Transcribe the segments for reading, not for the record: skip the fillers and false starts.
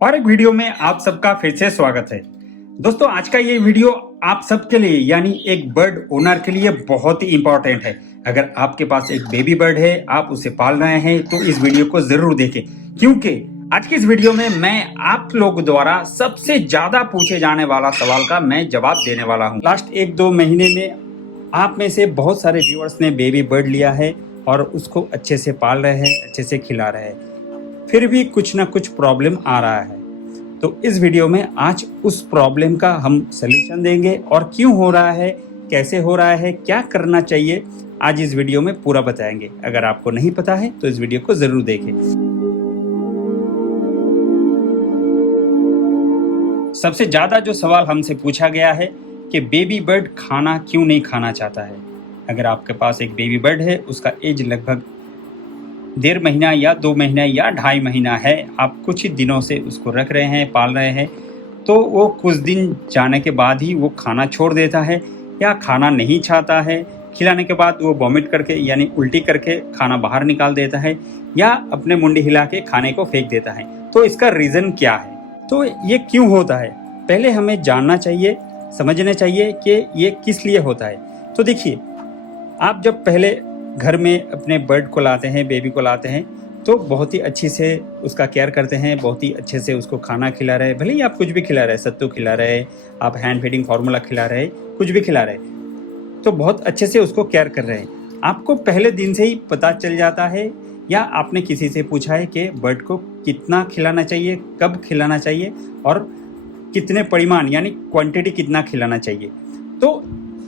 और एक वीडियो में आप सबका फिर से स्वागत है। दोस्तों, आज का ये वीडियो आप सबके लिए यानी एक बर्ड ओनर के लिए बहुत ही इंपॉर्टेंट है। अगर आपके पास एक बेबी बर्ड है, आप उसे पाल रहे हैं, तो इस वीडियो को जरूर देखें, क्योंकि आज की इस वीडियो में मैं आप लोग द्वारा सबसे ज्यादा पूछे जाने वाला सवाल का मैं जवाब देने वाला हूँ। लास्ट 1-2 महीने में आप में से बहुत सारे व्यूअर्स ने बेबी बर्ड लिया है और उसको अच्छे से पाल रहे हैं, अच्छे से खिला रहे हैं, फिर भी कुछ ना कुछ प्रॉब्लम आ रहा है। तो इस वीडियो में आज उस प्रॉब्लम का हम सलूशन देंगे और क्यों हो रहा है, कैसे हो रहा है, क्या करना चाहिए, आज इस वीडियो में पूरा बताएंगे। अगर आपको नहीं पता है तो इस वीडियो को जरूर देखें। सबसे ज्यादा जो सवाल हमसे पूछा गया है कि बेबी बर्ड खाना क्यों नहीं खाना चाहता है। अगर आपके पास एक बेबी बर्ड है, उसका एज लगभग 1.5 महीना या 2 महीना या 2.5 महीना है, आप कुछ ही दिनों से उसको रख रहे हैं, पाल रहे हैं, तो वो कुछ दिन जाने के बाद ही वो खाना छोड़ देता है या खाना नहीं चाहता है। खिलाने के बाद वो वॉमिट करके यानी उल्टी करके खाना बाहर निकाल देता है या अपने मुंडी हिला के खाने को फेंक देता है। तो इसका रीज़न क्या है, तो ये क्यों होता है, पहले हमें जानना चाहिए, समझना चाहिए कि ये किस लिए होता है। तो देखिए, आप जब पहले घर में अपने बर्ड को लाते हैं, बेबी को लाते हैं, तो बहुत ही अच्छी से उसका केयर करते हैं, बहुत ही अच्छे से उसको खाना खिला रहे हैं, भले ही आप कुछ भी खिला रहे हैं, सत्तू खिला रहे हैं, आप हैंड फीडिंग फार्मूला खिला रहे हैं, कुछ भी खिला रहे हैं, तो बहुत अच्छे से उसको केयर कर रहे हैं। आपको पहले दिन से ही पता चल जाता है या आपने किसी से पूछा है कि बर्ड को कितना खिलाना चाहिए, कब खिलाना चाहिए और कितने परिमाण यानी क्वांटिटी कितना खिलाना चाहिए। तो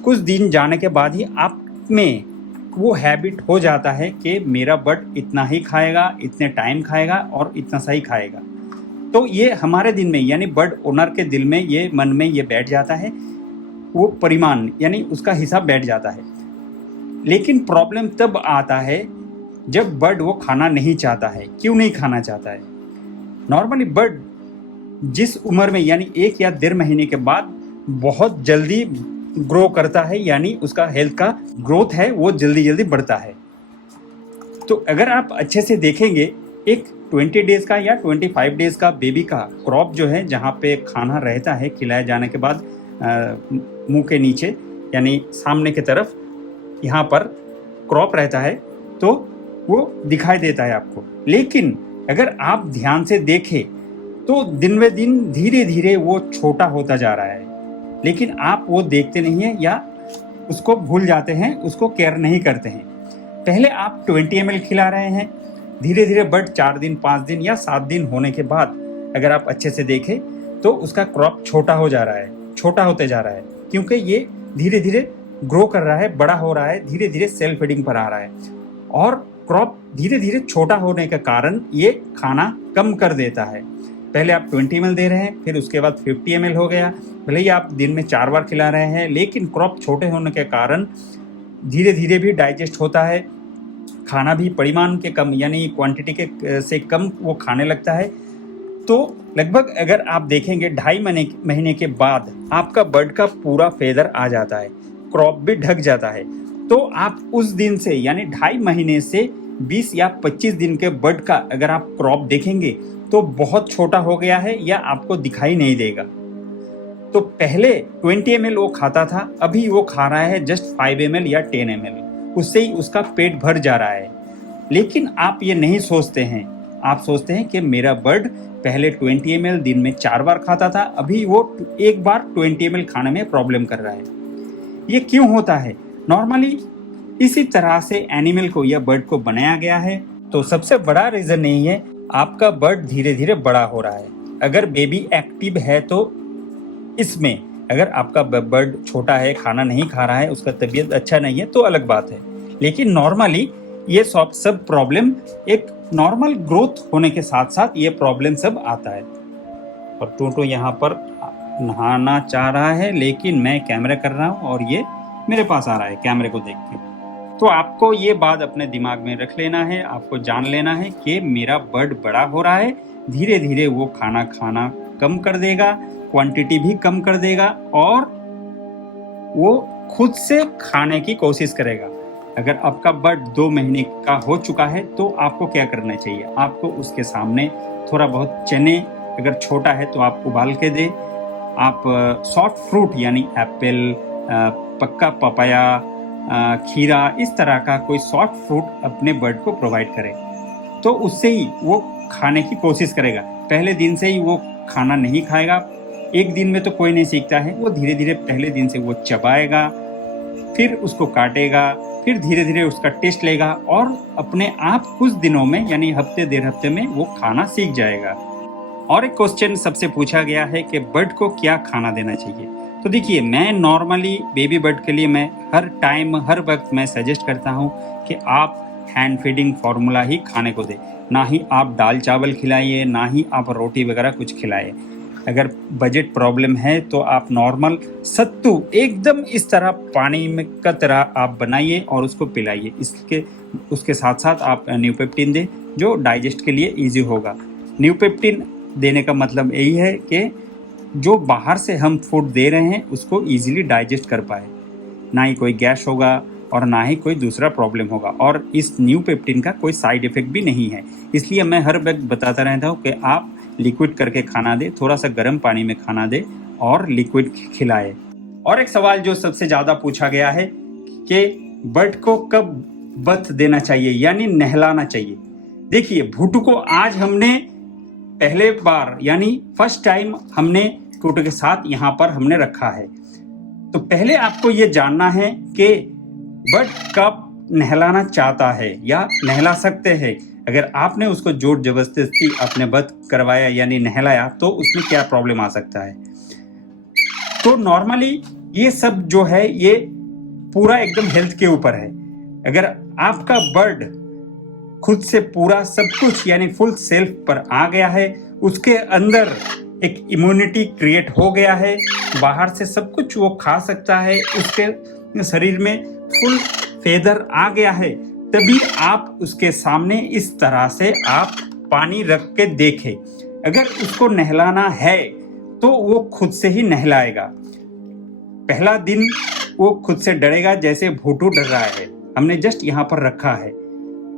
कुछ दिन जाने के बाद ही आप में वो हैबिट हो जाता है कि मेरा बर्ड इतना ही खाएगा, इतने टाइम खाएगा और इतना सही खाएगा। तो ये हमारे दिन में यानी बर्ड ओनर के दिल में, ये मन में ये बैठ जाता है, वो परिमाण यानी उसका हिसाब बैठ जाता है। लेकिन प्रॉब्लम तब आता है जब बर्ड वो खाना नहीं चाहता है। क्यों नहीं खाना चाहता है? नॉर्मली बर्ड जिस उम्र में यानी 1 या 1.5 महीने के बाद बहुत जल्दी ग्रो करता है, यानी उसका हेल्थ का ग्रोथ है वो जल्दी जल्दी बढ़ता है। तो अगर आप अच्छे से देखेंगे, एक 20 डेज का या 25 डेज का बेबी का क्रॉप जो है, जहाँ पे खाना रहता है खिलाए जाने के बाद मुंह के नीचे यानी सामने की तरफ यहाँ पर क्रॉप रहता है, तो वो दिखाई देता है आपको। लेकिन अगर आप ध्यान से देखें तो दिन ब दिन धीरे धीरे वो छोटा होता जा रहा है, लेकिन आप वो देखते नहीं हैं या उसको भूल जाते हैं, उसको केयर नहीं करते हैं। पहले आप 20 ml खिला रहे हैं, धीरे धीरे बर्ड 4 दिन, 5 दिन या 7 दिन होने के बाद अगर आप अच्छे से देखें तो उसका क्रॉप छोटा हो जा रहा है, छोटा होते जा रहा है, क्योंकि ये धीरे धीरे ग्रो कर रहा है, बड़ा हो रहा है, धीरे धीरे सेल्फ फीडिंग पर आ रहा है और क्रॉप धीरे धीरे छोटा होने के कारण ये खाना कम कर देता है। पहले आप 20 ml दे रहे हैं, फिर उसके बाद 50 ml हो गया, भले ही आप दिन में 4 बार खिला रहे हैं, लेकिन क्रॉप छोटे होने के कारण धीरे धीरे भी डाइजेस्ट होता है, खाना भी परिमाण के कम यानी क्वांटिटी के से कम वो खाने लगता है। तो लगभग अगर आप देखेंगे 2.5 महीने के बाद आपका बर्ड का पूरा फेदर आ जाता है, क्रॉप भी ढक जाता है। तो आप उस दिन से यानी 2.5 महीने से 20 या 25 दिन के बर्ड का अगर आप क्रॉप देखेंगे तो बहुत छोटा हो गया है या आपको दिखाई नहीं देगा। तो पहले 20 ml वो खाता था, अभी वो खा रहा है जस्ट 5 ml या 10 ml, उससे ही उसका पेट भर जा रहा है। लेकिन आप ये नहीं सोचते हैं, आप सोचते हैं कि मेरा बर्ड पहले 20 ml दिन में 4 बार खाता था, अभी वो एक बार 20 ml खाने में प्रॉब्लम कर रहा है। ये क्यों होता है? नॉर्मली इसी तरह से एनिमल को या बर्ड को बनाया गया है। तो सबसे बड़ा रीज़न नहीं है, आपका बर्ड धीरे धीरे बड़ा हो रहा है। अगर बेबी एक्टिव है तो इसमें, अगर आपका बर्ड छोटा है, खाना नहीं खा रहा है, उसका तबीयत अच्छा नहीं है, तो अलग बात है। लेकिन नॉर्मली ये सब प्रॉब्लम एक नॉर्मल ग्रोथ होने के साथ साथ ये प्रॉब्लम सब आता है। और टोटो यहाँ पर नहाना चाह रहा है, लेकिन मैं कैमरा कर रहा हूँ और ये मेरे पास आ रहा है कैमरे को देख के। तो आपको ये बात अपने दिमाग में रख लेना है, आपको जान लेना है कि मेरा बर्ड बड़ा हो रहा है, धीरे धीरे वो खाना कम कर देगा, क्वांटिटी भी कम कर देगा और वो खुद से खाने की कोशिश करेगा। अगर आपका बर्ड 2 महीने का हो चुका है तो आपको क्या करना चाहिए? आपको उसके सामने थोड़ा बहुत चने अगर छोटा है तो आप उबाल के दें। आप सॉफ्ट फ्रूट यानी एप्पल, पक्का पपाया, खीरा, इस तरह का कोई सॉफ्ट फ्रूट अपने बर्ड को प्रोवाइड करें, तो उससे ही वो खाने की कोशिश करेगा। पहले दिन से ही वो खाना नहीं खाएगा, एक दिन में तो कोई नहीं सीखता है, वो धीरे धीरे पहले दिन से वो चबाएगा, फिर उसको काटेगा, फिर धीरे धीरे उसका टेस्ट लेगा और अपने आप कुछ दिनों में यानी हफ्ते डेढ़ हफ्ते में वो खाना सीख जाएगा। और एक क्वेश्चन सबसे पूछा गया है कि बर्ड को क्या खाना देना चाहिए। तो देखिए, मैं नॉर्मली बेबी बर्ड के लिए मैं हर टाइम हर वक्त मैं सजेस्ट करता हूँ कि आप हैंड फीडिंग फार्मूला ही खाने को दें, ना ही आप दाल चावल खिलाइए, ना ही आप रोटी वगैरह कुछ खिलाइए। अगर बजट प्रॉब्लम है तो आप नॉर्मल सत्तू एकदम इस तरह पानी में का तरह आप बनाइए और उसको पिलाइए। उसके साथ साथ आप न्यूपेप्टिन दें जो डाइजेस्ट के लिए इजी होगा। न्यूपेप्टिन देने का मतलब यही है कि जो बाहर से हम फूड दे रहे हैं उसको इजीली डाइजेस्ट कर पाए, ना ही कोई गैस होगा और ना ही कोई दूसरा प्रॉब्लम होगा। और इस न्यूपेप्टिन का कोई साइड इफेक्ट भी नहीं है, इसलिए मैं हर वक्त बताता रहता हूँ कि आप लिक्विड करके खाना दे, थोड़ा सा गर्म पानी में खाना दे और लिक्विड खिलाए। और एक सवाल जो सबसे ज़्यादा पूछा गया है कि बर्ड को कब बथ देना चाहिए यानी नहलाना चाहिए। देखिए, भुट्टू को आज हमने पहले बार यानी फर्स्ट टाइम हमने टूटू के साथ यहाँ पर हमने रखा है, तो पहले आपको ये जानना है कि बर्ड कब नहलाना चाहता है या नहला सकते हैं। अगर आपने उसको जोर जबरदस्ती अपने बथ करवाया यानी नहलाया तो उसमें क्या प्रॉब्लम आ सकता है। तो नॉर्मली ये सब जो है ये पूरा एकदम हेल्थ के ऊपर है। अगर आपका बर्ड खुद से पूरा सब कुछ यानी फुल सेल्फ पर आ गया है, उसके अंदर एक इम्यूनिटी क्रिएट हो गया है, बाहर से सब कुछ वो खा सकता है, उसके शरीर में फुल फेदर आ गया है, तभी आप उसके सामने इस तरह से आप पानी रख के देखें। अगर उसको नहलाना है तो वो खुद से ही नहलाएगा। पहला दिन वो खुद से डरेगा जैसे भुट्टू डर रहा है, हमने जस्ट यहाँ पर रखा है,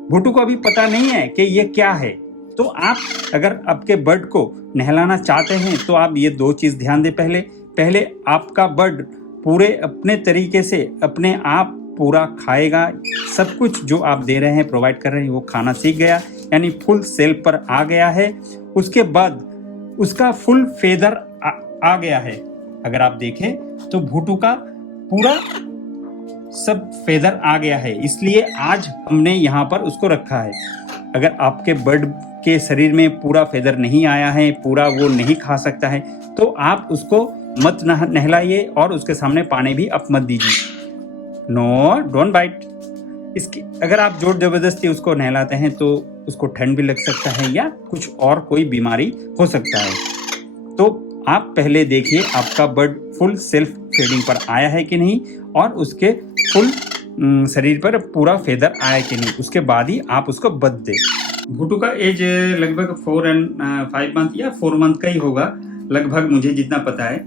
भुट्टू को अभी पता नहीं है कि ये क्या है। तो आप अगर आपके बर्ड को नहलाना चाहते हैं तो आप ये दो चीज़ ध्यान दें। पहले आपका बर्ड पूरे अपने तरीके से अपने आप पूरा खाएगा, सब कुछ जो आप दे रहे हैं प्रोवाइड कर रहे हैं वो खाना सीख गया यानी फुल सेल्फ पर आ गया है। उसके बाद उसका फुल फेदर आ गया है। अगर आप देखें तो भुट्टू का पूरा सब फेदर आ गया है, इसलिए आज हमने यहाँ पर उसको रखा है। अगर आपके बर्ड के शरीर में पूरा फेदर नहीं आया है, पूरा वो नहीं खा सकता है, तो आप उसको मत नहलाइए और उसके सामने पानी भी आप मत दीजिए। No, don't bite. इसकी अगर आप जोर जबरदस्ती उसको नहलाते हैं तो उसको ठंड भी लग सकता है या कुछ और कोई बीमारी हो सकता है। तो आप पहले देखिए आपका बर्ड फुल सेल्फ फीडिंग पर आया है कि नहीं और उसके फुल शरीर पर पूरा फेदर आया कि नहीं, उसके बाद ही आप उसको बथ दें। भुट्टू का एज लगभग 4 and 5 मंथ या 4 मंथ का ही होगा लगभग, मुझे जितना पता है।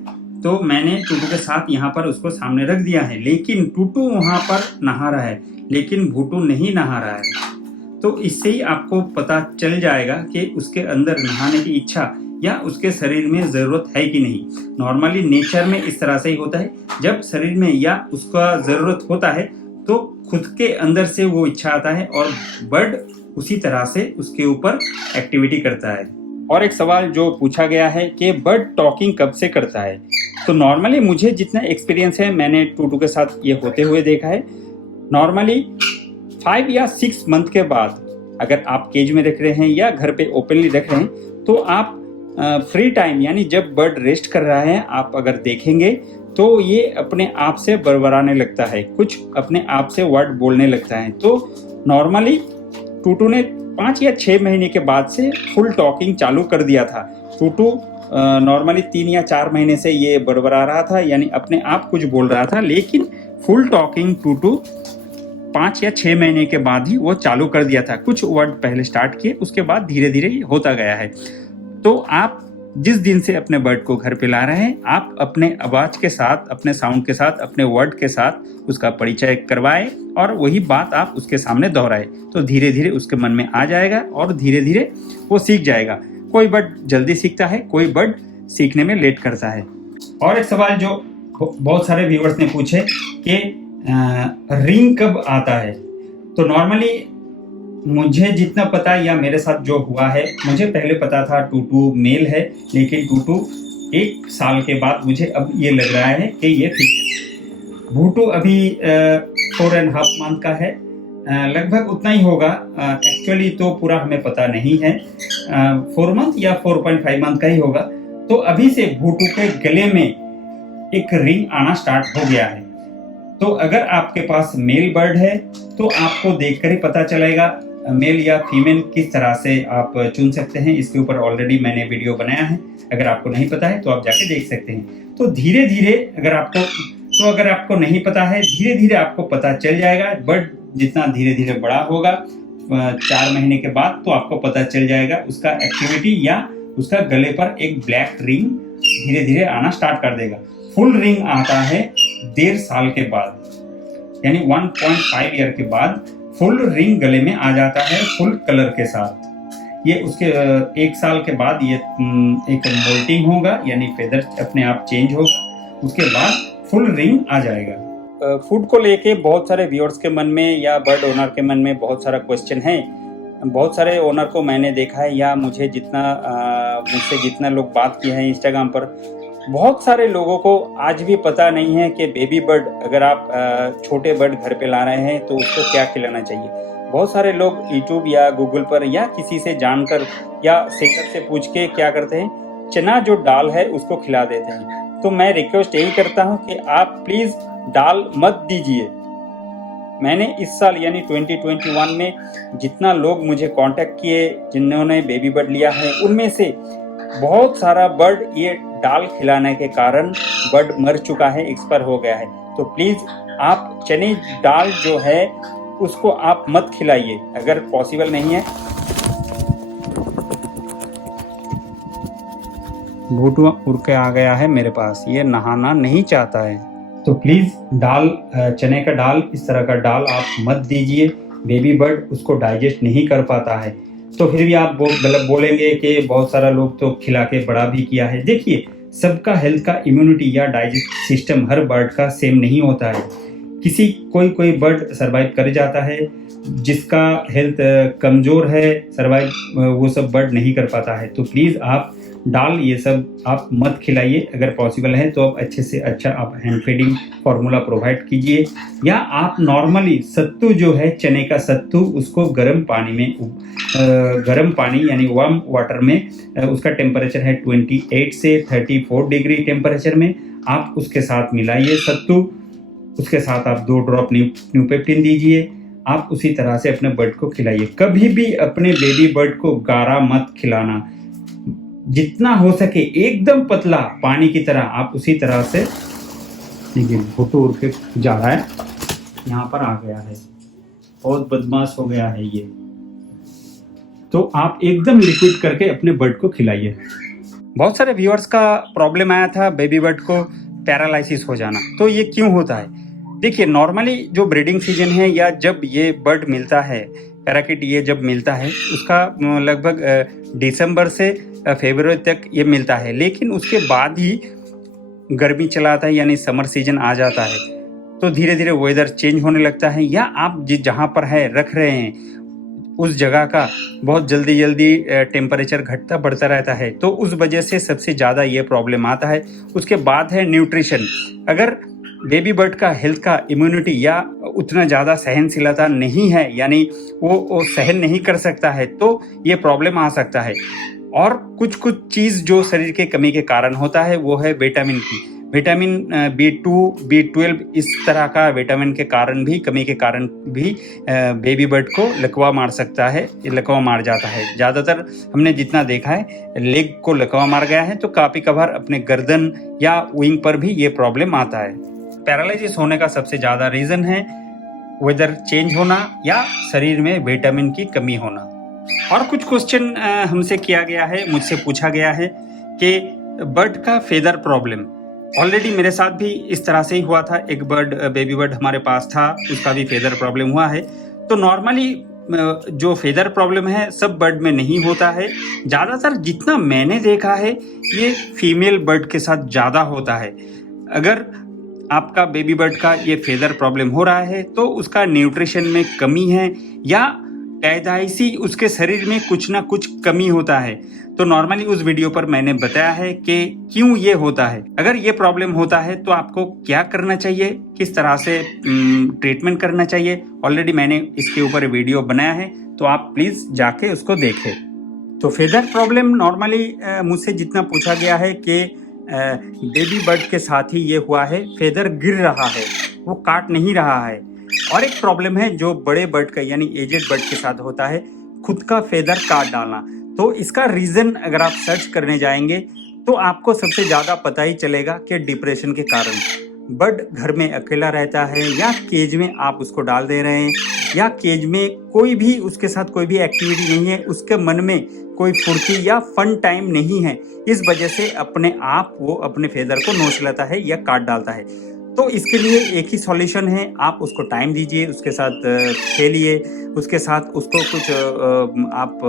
तो मैंने टूटू के साथ यहाँ पर उसको सामने रख दिया है, लेकिन टूटू वहाँ पर नहा रहा है लेकिन भुट्टू नहीं नहा रहा है। तो इससे ही आपको पता चल जाएगा कि उसके अंदर नहाने की इच्छा या उसके शरीर में ज़रूरत है कि नहीं। नॉर्मली नेचर में इस तरह से ही होता है, जब शरीर में या उसका ज़रूरत होता है तो खुद के अंदर से वो इच्छा आता है और बर्ड उसी तरह से उसके ऊपर एक्टिविटी करता है। और एक सवाल जो पूछा गया है कि बर्ड टॉकिंग कब से करता है। तो नॉर्मली मुझे जितना एक्सपीरियंस है मैंने टूटू के साथ ये होते हुए देखा है। नॉर्मली 5 या 6 मंथ के बाद अगर आप केज में रख रहे हैं या घर पे ओपनली रख रहे हैं तो आप फ्री टाइम यानी जब बर्ड रेस्ट कर रहा है आप अगर देखेंगे तो ये अपने आप से बरबराने लगता है, कुछ अपने आप से वर्ड बोलने लगता है। तो नॉर्मली टूटू ने 5 या 6 महीने के बाद से फुल टॉकिंग चालू कर दिया था। टूटू नॉर्मली 3 या 4 महीने से ये बड़बड़ा रहा था यानी अपने आप कुछ बोल रहा था, लेकिन फुल टॉकिंग टूटू 5 या 6 महीने के बाद ही वो चालू कर दिया था। कुछ वर्ड पहले स्टार्ट किए, उसके बाद धीरे धीरे होता गया है। तो आप जिस दिन से अपने बर्ड को घर पे ला रहे हैं आप अपने आवाज़ के साथ, अपने साउंड के साथ, अपने वर्ड के साथ उसका परिचय करवाएं और वही बात आप उसके सामने दोहराएं, तो धीरे धीरे उसके मन में आ जाएगा और धीरे धीरे वो सीख जाएगा। कोई बर्ड जल्दी सीखता है, कोई बर्ड सीखने में लेट करता है। और एक सवाल जो बहुत सारे व्यूअर्स ने पूछे कि रिंग कब आता है। तो नॉर्मली मुझे जितना पता या मेरे साथ जो हुआ है, मुझे पहले पता था टूटू मेल है, लेकिन टूटू 1 साल के बाद मुझे अब ये लग रहा है कि ये फीमेल। भूटू अभी 4.5 मंथ का है, लगभग उतना ही होगा। एक्चुअली तो पूरा हमें पता नहीं है, 4 मंथ या 4.5 मंथ का ही होगा। तो अभी से भूटू के गले में एक रिंग आना स्टार्ट हो गया है। तो अगर आपके पास मेल बर्ड है तो आपको देखकर ही पता चलेगा मेल या फीमेल किस तरह से आप चुन सकते हैं। इसके ऊपर ऑलरेडी मैंने वीडियो बनाया है, अगर आपको नहीं पता है तो आप जाके देख सकते हैं। तो धीरे धीरे अगर आपको नहीं पता है, धीरे धीरे आपको पता चल जाएगा। बर्ड जितना धीरे धीरे बड़ा होगा 4 महीने के बाद, तो आपको पता चल जाएगा उसका एक्टिविटी या उसका गले पर एक ब्लैक रिंग धीरे धीरे आना स्टार्ट कर देगा। फुल रिंग आता है 1.5 साल के बाद, यानी 1.5 ईयर के बाद फुल रिंग गले में आ जाता है, फुल कलर के साथ। ये उसके 1 साल के बाद ये एक मोल्टिंग होगा, यानी फेदर अपने आप चेंज होगा, उसके बाद फुल रिंग आ जाएगा। फूड को लेके बहुत सारे व्यूअर्स के मन में या बर्ड ओनर के मन में बहुत सारा क्वेश्चन है। बहुत सारे ओनर को मैंने देखा है या मुझसे जितना लोग बात किए हैं इंस्टाग्राम पर, बहुत सारे लोगों को आज भी पता नहीं है कि बेबी बर्ड अगर आप छोटे बर्ड घर पे ला रहे हैं तो उसको क्या खिलाना चाहिए। बहुत सारे लोग यूट्यूब या गूगल पर या किसी से जानकर या सेलर से पूछ के क्या करते हैं, चना जो दाल है उसको खिला देते हैं। तो मैं रिक्वेस्ट यही करता हूं कि आप प्लीज दाल मत दीजिए। मैंने इस साल यानी 2021 में जितना लोग मुझे कांटेक्ट किए जिन्होंने बेबी बर्ड लिया है, उनमें से बहुत सारा बर्ड ये दाल खिलाने के कारण बर्ड मर चुका है, एक्सपायर हो गया है। तो प्लीज आप चने दाल जो है उसको आप मत खिलाइए अगर पॉसिबल नहीं है। भूटू उड़ के आ गया है मेरे पास, ये नहाना नहीं चाहता है। तो प्लीज दाल, चने का दाल, इस तरह का दाल आप मत दीजिए। बेबी बर्ड उसको डाइजेस्ट नहीं कर पाता है। तो फिर भी आप गलत बोलेंगे कि बहुत सारा लोग तो खिला के बड़ा भी किया है। देखिए, सबका हेल्थ का इम्यूनिटी या डाइजेस्ट सिस्टम हर बर्ड का सेम नहीं होता है। कोई बर्ड सरवाइव कर जाता है, जिसका हेल्थ कमजोर है, सरवाइव वो सब बर्ड नहीं कर पाता है। तो प्लीज आप दाल ये सब आप मत खिलाइए। अगर पॉसिबल है तो आप अच्छे से अच्छा आप हैंड फीडिंग फार्मूला प्रोवाइड कीजिए, या आप नॉर्मली सत्तू जो है, चने का सत्तू, उसको गर्म पानी यानी वार्म वाटर में, उसका टेम्परेचर है 28 से 34 डिग्री टेम्परेचर में, आप उसके साथ मिलाइए सत्तू, उसके साथ आप 2 ड्रॉप न्यूपेप्टिन दीजिए। आप उसी तरह से अपने बर्ड को खिलाइए। कभी भी अपने बेबी बर्ड को गाढ़ा मत खिलाना, जितना हो सके एकदम पतला पानी की तरह आप उसी तरह से। देखिए, भूटू उड़ के जा रहा है, यहाँ पर आ गया है, बहुत बदमाश हो गया है ये। तो आप एकदम लिक्विड करके अपने बर्ड को खिलाइए। बहुत सारे व्यूअर्स का प्रॉब्लम आया था बेबी बर्ड को पैरालिसिस हो जाना। तो ये क्यों होता है? देखिए, नॉर्मली जो ब्रीडिंग सीजन है या जब ये बर्ड मिलता है, पैराकिट ये जब मिलता है, उसका लगभग दिसंबर से फरवरी तक ये मिलता है। लेकिन उसके बाद ही गर्मी चला आता है, यानी समर सीजन आ जाता है। तो धीरे धीरे वेदर चेंज होने लगता है, या आप जहाँ पर है रख रहे हैं उस जगह का बहुत जल्दी टेम्परेचर घटता बढ़ता रहता है। तो उस वजह से सबसे ज़्यादा ये प्रॉब्लम आता है। उसके बाद है न्यूट्रिशन। अगर बेबी बर्ड का हेल्थ का इम्यूनिटी या उतना ज़्यादा सहनशीलता नहीं है, यानी वो सहन नहीं कर सकता है, तो ये प्रॉब्लम आ सकता है। और कुछ चीज़ जो शरीर के कमी के कारण होता है वो है विटामिन की। विटामिन B2, B12 इस तरह का विटामिन के कारण भी, कमी के कारण भी बेबी बर्ड को लकवा मार सकता है, लकवा मार जाता है। ज़्यादातर हमने जितना देखा है लेग को लकवा मार गया है, तो काफ़ी कभार अपने गर्दन या विंग पर भी ये प्रॉब्लम आता है। पैरालिसिस होने का सबसे ज़्यादा रीज़न है वेदर चेंज होना या शरीर में विटामिन की कमी होना। और कुछ क्वेश्चन हमसे किया गया है, मुझसे पूछा गया है कि बर्ड का फेदर प्रॉब्लम। ऑलरेडी मेरे साथ भी इस तरह से ही हुआ था। एक बेबी बर्ड हमारे पास था, उसका भी फेदर प्रॉब्लम हुआ है। तो नॉर्मली जो फेदर प्रॉब्लम है सब बर्ड में नहीं होता है। ज़्यादातर जितना मैंने देखा है ये फीमेल बर्ड के साथ ज़्यादा होता है। अगर आपका बेबी बर्ड का ये फेदर प्रॉब्लम हो रहा है तो उसका न्यूट्रिशन में कमी है या पैदाइशी उसके शरीर में कुछ ना कुछ कमी होता है। तो नॉर्मली उस वीडियो पर मैंने बताया है कि क्यों ये होता है। अगर ये प्रॉब्लम होता है तो आपको क्या करना चाहिए, किस तरह से ट्रीटमेंट करना चाहिए, ऑलरेडी मैंने इसके ऊपर वीडियो बनाया है, तो आप प्लीज जाके उसको देखें। तो फेदर प्रॉब्लम नॉर्मली मुझसे जितना पूछा गया है कि बेबी बर्ड के साथ ही ये हुआ है, फेदर गिर रहा है, वो काट नहीं रहा है। और एक प्रॉब्लम है जो बड़े बर्ड का यानी एजेड बर्ड के साथ होता है, खुद का फेदर काट डालना। तो इसका रीजन अगर आप सर्च करने जाएंगे तो आपको सबसे ज्यादा पता ही चलेगा कि डिप्रेशन के कारण बर्ड घर में अकेला रहता है या केज में आप उसको डाल दे रहे हैं या केज में कोई भी उसके साथ कोई भी एक्टिविटी नहीं है, उसके मन में कोई फुर्ती या फन टाइम नहीं है, इस वजह से अपने आप वो अपने फेदर को नोच लेता है या काट डालता है। तो इसके लिए एक ही सॉल्यूशन है, आप उसको टाइम दीजिए, उसके साथ खेलिए, उसके साथ उसको कुछ आप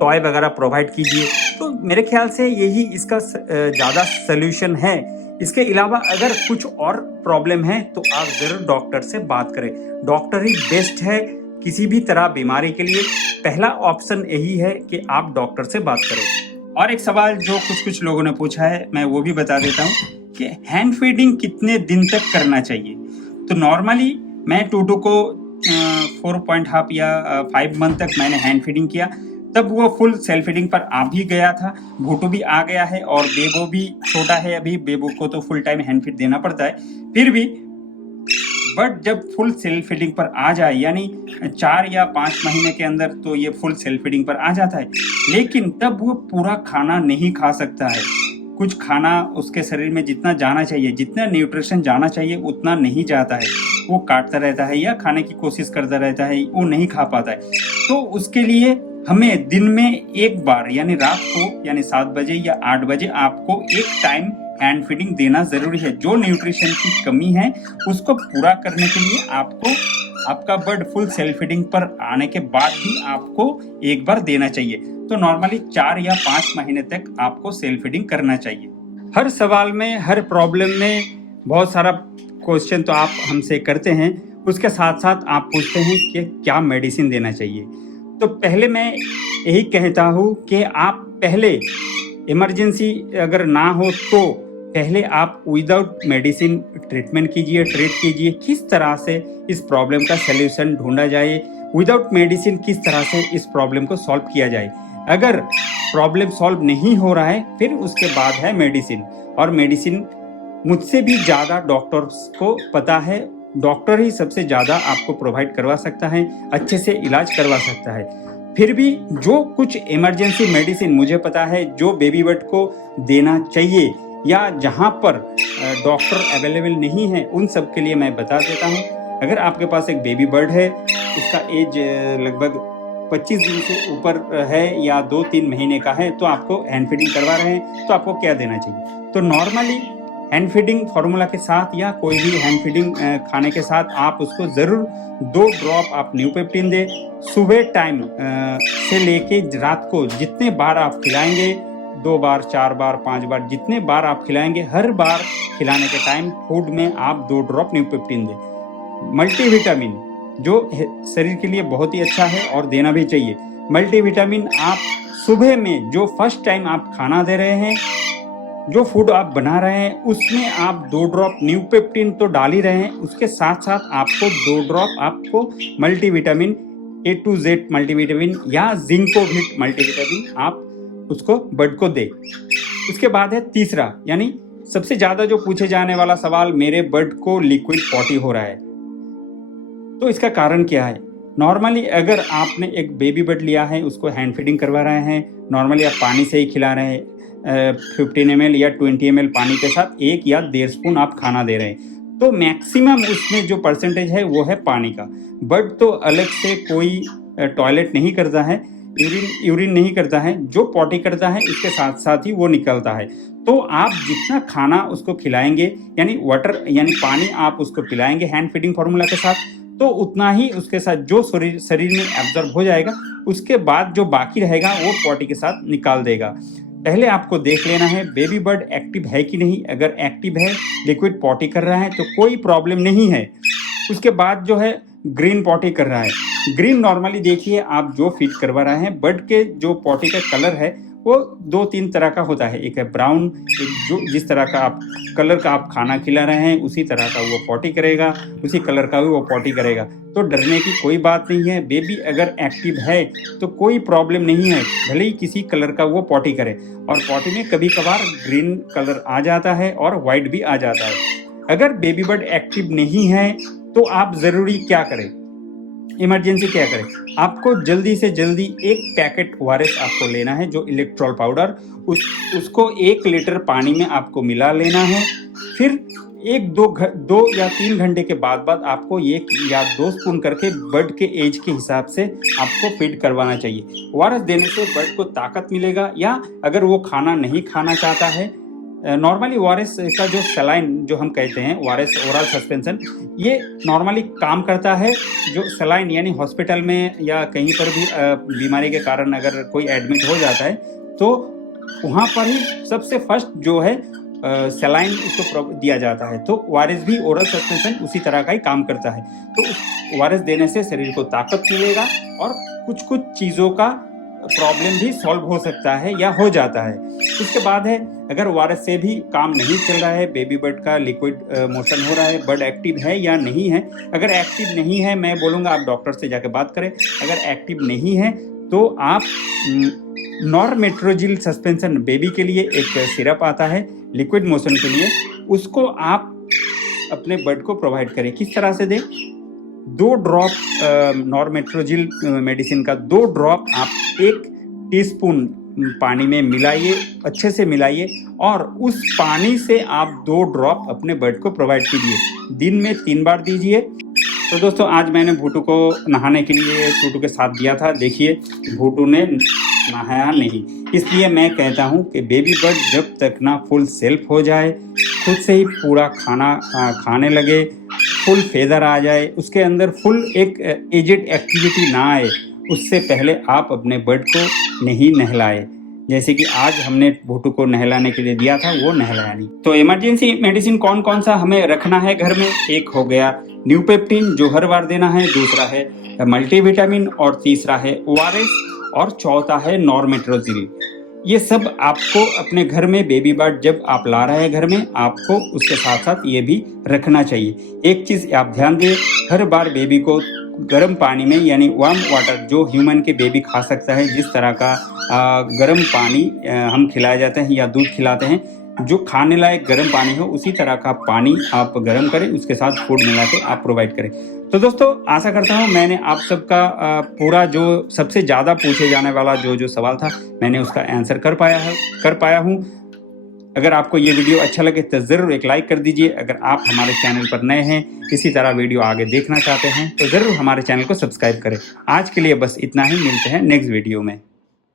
टॉय वगैरह प्रोवाइड कीजिए। तो मेरे ख्याल से यही इसका ज़्यादा सल्यूशन है। इसके अलावा अगर कुछ और प्रॉब्लम है तो आप ज़रूर डॉक्टर से बात करें। डॉक्टर ही बेस्ट है किसी भी तरह बीमारी के लिए। पहला ऑप्शन यही है कि आप डॉक्टर से बात करें। और एक सवाल जो कुछ लोगों ने पूछा है मैं वो भी बता देता हूँ कि हैंड फीडिंग कितने दिन तक करना चाहिए। तो नॉर्मली मैं टूटू को 4.5 या 5 मंथ तक मैंने हैंड फीडिंग किया, तब वो फुल सेल्फ फीडिंग पर आ भी गया था। भूटू भी आ गया है और बेबो भी छोटा है अभी, बेबो को तो फुल टाइम हैंड फीड देना पड़ता है फिर भी। बट जब फुल सेल्फ फीडिंग पर आ जाए यानी 4 या 5 महीने के अंदर तो ये फुल सेल्फ फीडिंग पर आ जाता है, लेकिन तब वो पूरा खाना नहीं खा सकता है। कुछ खाना उसके शरीर में जितना जाना चाहिए, जितना न्यूट्रिशन जाना चाहिए उतना नहीं जाता है, वो काटता रहता है या खाने की कोशिश करता रहता है, वो नहीं खा पाता है। तो उसके लिए हमें दिन में एक बार यानी रात को यानी 7 बजे या 8 बजे आपको एक टाइम हैंड फीडिंग देना जरूरी है। जो न्यूट्रिशन की कमी है उसको पूरा करने के लिए आपको आपका बर्ड फुल सेल्फ फीडिंग पर आने के बाद भी आपको एक बार देना चाहिए। तो नॉर्मली 4 या 5 महीने तक आपको सेल्फ फीडिंग करना चाहिए। हर सवाल में, हर प्रॉब्लम में बहुत सारा क्वेश्चन तो आप हमसे करते हैं, उसके साथ साथ आप पूछते हैं कि क्या मेडिसिन देना चाहिए। तो पहले मैं यही कहता हूँ कि आप पहले इमरजेंसी अगर ना हो तो पहले आप विदाउट मेडिसिन ट्रीटमेंट कीजिए, ट्रीट कीजिए किस तरह से इस प्रॉब्लम का सलूशन ढूंढा जाए, विदाउट मेडिसिन किस तरह से इस प्रॉब्लम को सॉल्व किया जाए। अगर प्रॉब्लम सॉल्व नहीं हो रहा है फिर उसके बाद है मेडिसिन, और मेडिसिन मुझसे भी ज़्यादा डॉक्टर्स को पता है। डॉक्टर ही सबसे ज़्यादा आपको प्रोवाइड करवा सकता है, अच्छे से इलाज करवा सकता है। फिर भी जो कुछ इमरजेंसी मेडिसिन मुझे पता है जो बेबी बर्ड को देना चाहिए या जहाँ पर डॉक्टर अवेलेबल नहीं है उन सब के लिए मैं बता देता हूँ। अगर आपके पास एक बेबी बर्ड है, उसका एज लगभग 25 दिन से ऊपर है या 2-3 महीने का है, तो आपको हैंड फीडिंग करवा रहे हैं तो आपको क्या देना चाहिए। तो नॉर्मली हैंड फीडिंग फार्मूला के साथ या कोई भी हैंड फीडिंग खाने के साथ आप उसको ज़रूर 2 ड्रॉप आप न्यूपेप्टिन दें। सुबह टाइम से लेके रात को जितने बार आप खिलाएंगे, 2 बार, 4 बार, 5 बार, जितने बार आप खिलाएंगे, हर बार खिलाने के टाइम फूड में आप 2 ड्रॉप न्यूपेप्टिन दें। मल्टीविटामिन जो शरीर के लिए बहुत ही अच्छा है और देना भी चाहिए। मल्टीविटामिन आप सुबह में जो फर्स्ट टाइम आप खाना दे रहे हैं, जो फूड आप बना रहे हैं, उसमें आप 2 ड्रॉप न्यूपेप्टिन तो डाल ही रहे हैं, उसके साथ साथ आपको 2 ड्रॉप आपको multivitamin A to Z multivitamin या जिंकोविट मल्टीविटामिन आप उसको बर्ड को दे। उसके बाद है तीसरा, यानी सबसे ज़्यादा जो पूछे जाने वाला सवाल, मेरे बर्ड को लिक्विड पॉटी हो रहा है तो इसका कारण क्या है। नॉर्मली अगर आपने एक बेबी बर्ड लिया है, उसको हैंड फीडिंग करवा रहे हैं, नॉर्मली आप पानी से ही खिला रहे हैं, 15 ml या 20 ml पानी के साथ 1 या 1.5 स्पून आप खाना दे रहे हैं, तो मैक्सिमम उसमें जो परसेंटेज है वो है पानी का। बर्ड तो अलग से कोई टॉयलेट नहीं करता है, यूरिन नहीं करता है, जो पॉटी करता है इसके साथ साथ ही वो निकलता है। तो आप जितना खाना उसको खिलाएंगे यानी वाटर यानी पानी आप उसको पिलाएंगे हैंड फीडिंग फार्मूला के साथ, तो उतना ही उसके साथ जो शरीर में एब्जॉर्ब हो जाएगा, उसके बाद जो बाकी रहेगा वो पॉटी के साथ निकाल देगा। पहले आपको देख लेना है बेबी बर्ड एक्टिव है कि नहीं। अगर एक्टिव है, लिक्विड पॉटी कर रहा है तो कोई प्रॉब्लम नहीं है। उसके बाद जो है ग्रीन पॉटी कर रहा है। ग्रीन नॉर्मली देखिए आप जो फीड करवा रहे हैं, बर्ड के जो पॉटी का कलर है वो 2-3 तरह का होता है। एक है ब्राउन, एक जो जिस तरह का आप कलर का आप खाना खिला रहे हैं उसी तरह का वो पॉटी करेगा, उसी कलर का भी वो पॉटी करेगा। तो डरने की कोई बात नहीं है। बेबी अगर एक्टिव है तो कोई प्रॉब्लम नहीं है, भले ही किसी कलर का वो पॉटी करे। और पॉटी में कभी कभार ग्रीन कलर आ जाता है और वाइट भी आ जाता है। अगर बेबी बर्ड एक्टिव नहीं है तो आप ज़रूरी क्या करें, इमरजेंसी क्या करें, आपको जल्दी से जल्दी एक पैकेट ORS आपको लेना है, जो इलेक्ट्रॉल पाउडर, उसको 1 लीटर पानी में आपको मिला लेना है। फिर 2 या 3 घंटे के बाद आपको 1 या 2 स्पून करके बर्ड के एज के हिसाब से आपको फीड करवाना चाहिए। ORS देने से बर्ड को ताकत मिलेगा। या अगर वो खाना नहीं खाना चाहता है, नॉर्मली ORS का जो सलाइन जो हम कहते हैं ORS ओरल सस्पेंशन, ये नॉर्मली काम करता है। जो सलाइन यानी हॉस्पिटल में या कहीं पर भी बीमारी के कारण अगर कोई एडमिट हो जाता है तो वहाँ पर ही सबसे फर्स्ट जो है सलाइन उसको दिया जाता है। तो ORS भी ओरल सस्पेंशन उसी तरह का ही काम करता है। तो ORS देने से शरीर को ताकत मिलेगा और कुछ कुछ चीज़ों का प्रॉब्लम भी सॉल्व हो सकता है या हो जाता है। उसके बाद है अगर ORS से भी काम नहीं चल रहा है, बेबी बर्ड का लिक्विड मोशन हो रहा है, बर्ड एक्टिव है या नहीं है। अगर एक्टिव नहीं है, मैं बोलूँगा आप डॉक्टर से जाकर बात करें। अगर एक्टिव नहीं है तो आप नॉर्मेट्रोजिल सस्पेंशन, बेबी के लिए एक सिरप आता है लिक्विड मोशन के लिए, उसको आप अपने बर्ड को प्रोवाइड करें। किस तरह से दें? 2 ड्रॉप नॉर्मेट्रोजिल मेडिसिन का 2 ड्रॉप आप 1 टीस्पून पानी में मिलाइए, अच्छे से मिलाइए और उस पानी से आप 2 ड्रॉप अपने बर्ड को प्रोवाइड कीजिए। दिन में 3 बार दीजिए। तो दोस्तों आज मैंने भूटू को नहाने के लिए टूटू के साथ दिया था। देखिए भूटू ने नहाया नहीं। इसलिए मैं कहता हूँ कि बेबी बर्ड जब तक ना फुल सेल्फ हो जाए, खुद से ही पूरा खाना खाने लगे, फुल फेदर आ जाए, उसके अंदर फुल एक एजेड एक्टिविटी ना आए, उससे पहले आप अपने बर्ड को नहीं नहलाए। जैसे कि आज हमने भूटू को नहलाने के लिए दिया था, वो नहलाया नहीं। तो इमरजेंसी मेडिसिन कौन कौन सा हमें रखना है घर में? एक हो गया न्यूपेप्टिन जो हर बार देना है, दूसरा है मल्टीविटामिन और तीसरा है ORS और चौथा है नॉर्मेट्रोजिल। ये सब आपको अपने घर में बेबी बर्ड जब आप ला रहे हैं घर में, आपको उसके साथ साथ ये भी रखना चाहिए। एक चीज़ आप ध्यान दें, हर बार बेबी को गर्म पानी में यानी वार्म वाटर जो ह्यूमन के बेबी खा सकता है, जिस तरह का गर्म पानी हम खिलाए जाते हैं या दूध खिलाते हैं, जो खाने लायक गर्म पानी हो उसी तरह का पानी आप गर्म करें, उसके साथ फूड मिला के आप प्रोवाइड करें। तो दोस्तों आशा करता हूँ मैंने आप सबका पूरा जो सबसे ज़्यादा पूछे जाने वाला जो सवाल था मैंने उसका आंसर कर पाया हूँ। अगर आपको ये वीडियो अच्छा लगे तो ज़रूर एक लाइक कर दीजिए। अगर आप हमारे चैनल पर नए हैं, इसी तरह वीडियो आगे देखना चाहते हैं तो ज़रूर हमारे चैनल को सब्सक्राइब करें। आज के लिए बस इतना ही, मिलते हैं नेक्स्ट वीडियो में।